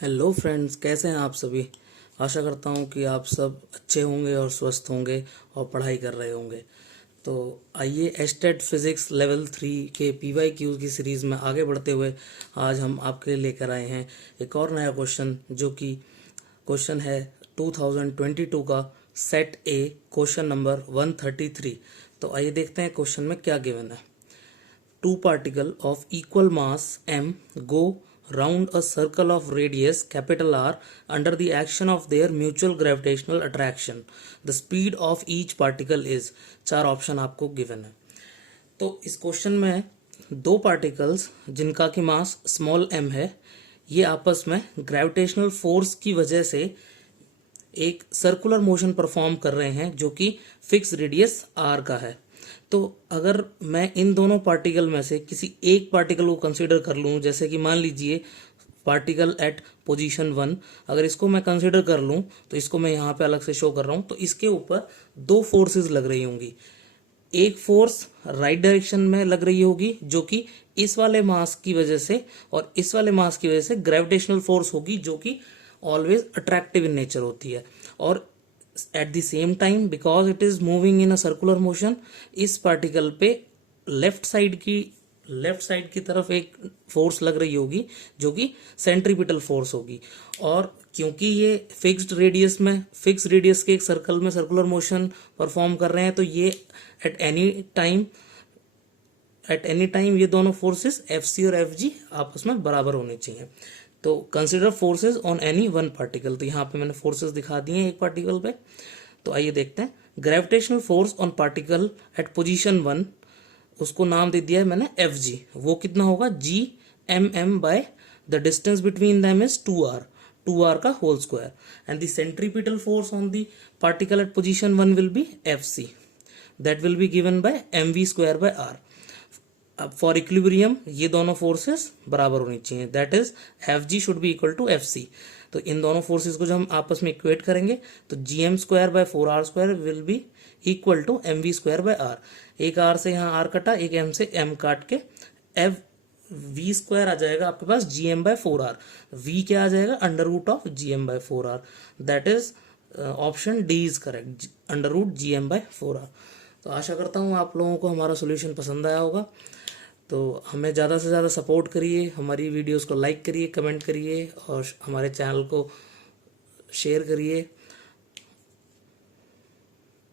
Hello friends, कैसे हैं आप सभी। आशा करता हूं कि आप सब अच्छे होंगे और स्वस्थ होंगे और पढ़ाई कर रहे होंगे। तो आइए एस्टेट फिजिक्स लेवल 3 के PYQ की सीरीज़ में आगे बढ़ते हुए आज हम आपके लिए लेकर आए हैं एक और नया क्वेश्चन, जो कि क्वेश्चन है 2022 का सेट ए क्वेश्चन नंबर 133। तो आइए देखते हैं क्वेश्चन में क्या गिवन है। Two particles of equal mass m go round a circle of radius capital R under the action of their mutual gravitational attraction. The speed of each particle is। चार option आपको given है। तो इस question में दो particles जिनका की mass small m है, ये आपस में ग्रेविटेशनल फोर्स की वजह से एक सर्कुलर मोशन परफॉर्म कर रहे हैं, जो कि फिक्स रेडियस r का है। तो अगर मैं इन दोनों पार्टिकल में से किसी एक पार्टिकल को कंसीडर कर लूं, जैसे कि मान लीजिए पार्टिकल एट पोजीशन 1, अगर इसको मैं कंसीडर कर लूं तो इसको मैं यहाँ पे अलग से शो कर रहा हूं। तो इसके ऊपर दो फोर्सेस लग रही होंगी। एक फोर्स राइट डायरेक्शन में लग रही होगी, जो कि इस वाले मास की वजह से, और इस वाले मास की वजह से ग्रेविटेशनल फोर्स होगी, जो कि ऑलवेज अट्रैक्टिव इन नेचर होती है। और at the same time, because it is moving in a circular motion, इस पार्टिकल पे लेफ्ट साइड की तरफ एक फोर्स लग रही होगी, जो कि सेंट्रीपिटल फोर्स होगी। और क्योंकि ये फिक्स रेडियस के एक सर्कल में सर्कुलर मोशन परफॉर्म कर रहे हैं, तो ये एट एनी टाइम ये दोनों फोर्सेस FC और FG आपस में बराबर होने चाहिए। तो consider forces on any one particle. तो यहाँ पे मैंने फोर्सेस दिखा दिए हैं एक पार्टिकल पे। तो आइए देखते हैं। Gravitational force on particle at position 1, उसको नाम दे दिया है मैंने FG। वो कितना होगा? Gmm by the distance between them is 2r का whole square. And the centripetal force on the particle at position 1 will be FC, that will be given by mv square by r। अब for equilibrium ये दोनों forces बराबर होनी चाहिए, that is FG should be equal to FC। तो इन दोनों forces को जब हम आपस में इक्वेट करेंगे तो GM square by 4r square will be equal to MV square by r। एक r से यहाँ r कटा, एक m से m काट के V स्क्वायर आ जाएगा आपके पास GM बाय 4r। V क्या आ जाएगा? Under root of GM by 4r। That is option D is correct, under root GM by 4r। तो आशा करता हूँ आप लोगों को हमारा सोल्यूशन पसंद आया होगा। तो हमें ज़्यादा से ज़्यादा सपोर्ट करिए, हमारी वीडियोस को लाइक करिए, कमेंट करिए और हमारे चैनल को शेयर करिए।